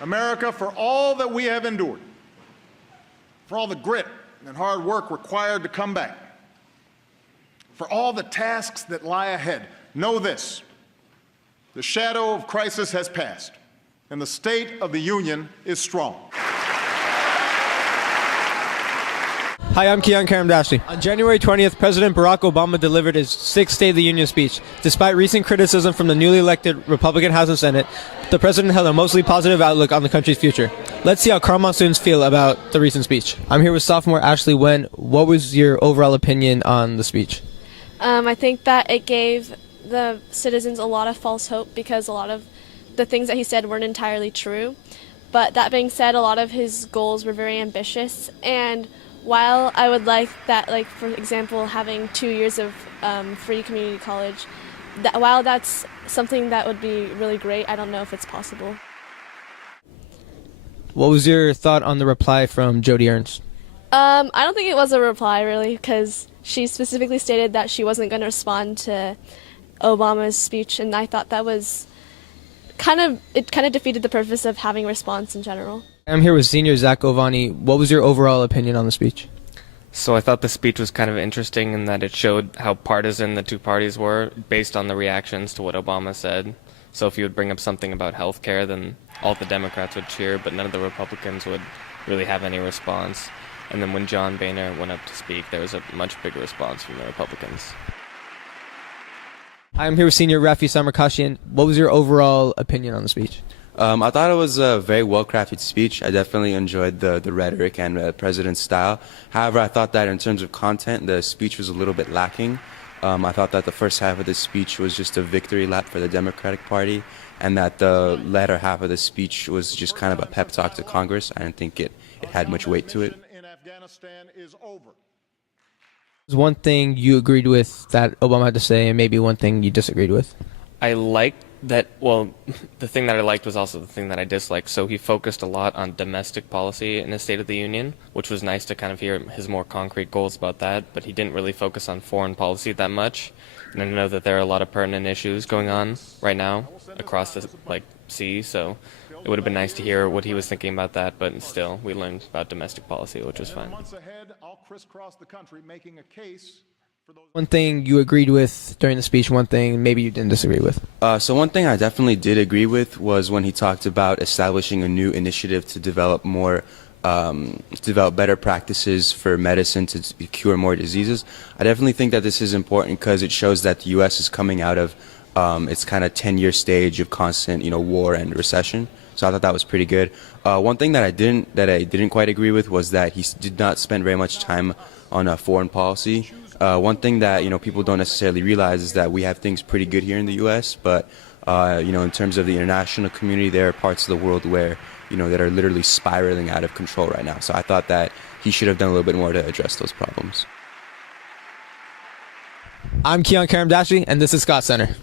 America, for all that we have endured, for all the grit and hard work required to come back, for all the tasks that lie ahead, know this: the shadow of crisis has passed, and the state of the union is strong. Hi, I'm Kian Karamdashti. On January 20th, President Barack Obama delivered his sixth State of the Union speech. Despite recent criticism from the newly elected Republican House and Senate, the president held a mostly positive outlook on the country's future. Let's see how Carmel students feel about the recent speech. I'm here with sophomore Ashley Nguyen. What was your overall opinion on the speech? I think that it gave the citizens a lot of false hope because a lot of the things that he said weren't entirely true. But that being said, a lot of his goals were very ambitious, and while I would like that, like for example, having 2 years of free community college, while that's something that would be really great, I don't know if it's possible. What was your thought on the reply from Jody Ernst? I don't think it was a reply really, because she specifically stated that she wasn't going to respond to Obama's speech, and I thought that was kind of defeated the purpose of having a response in general. I'm here with senior Zach Govani. What was your overall opinion on the speech? So I thought the speech was kind of interesting in that it showed how partisan the two parties were based on the reactions to what Obama said. So if you would bring up something about health care, then all the Democrats would cheer, but none of the Republicans would really have any response. And then when John Boehner went up to speak, there was a much bigger response from the Republicans. I'm here with senior Rafi Samarkashian. What was your overall opinion on the speech? I thought it was a very well-crafted speech. I definitely enjoyed the rhetoric and the president's style. However, I thought that in terms of content, the speech was a little bit lacking. I thought that the first half of the speech was just a victory lap for the Democratic Party, and that the latter half of the speech was just kind of a pep talk to Congress. I didn't think it had much weight to it. Was one thing you agreed with that Obama had to say, and maybe one thing you disagreed with? I liked that, well, the thing that I liked was also the thing that I disliked. So he focused a lot on domestic policy in his State of the Union, which was nice to kind of hear his more concrete goals about that, but he didn't really focus on foreign policy that much. And I know that there are a lot of pertinent issues going on right now across the sea, so it would have been nice to hear what he was thinking about that, but still, we learned about domestic policy, which was fine. One thing you agreed with during the speech, one thing maybe you didn't disagree with? So one thing I definitely did agree with was when he talked about establishing a new initiative to develop better practices for medicine to cure more diseases. I definitely think that this is important because it shows that the U.S. is coming out of its kind of 10-year stage of constant, war and recession. So I thought that was pretty good. One thing that I didn't quite agree with was that he did not spend very much time on foreign policy. One thing that people don't necessarily realize is that we have things pretty good here in the U.S., but in terms of the international community, there are parts of the world where that are literally spiraling out of control right now. So I thought that he should have done a little bit more to address those problems. I'm Kian Karamdashti, and this is Scott Center.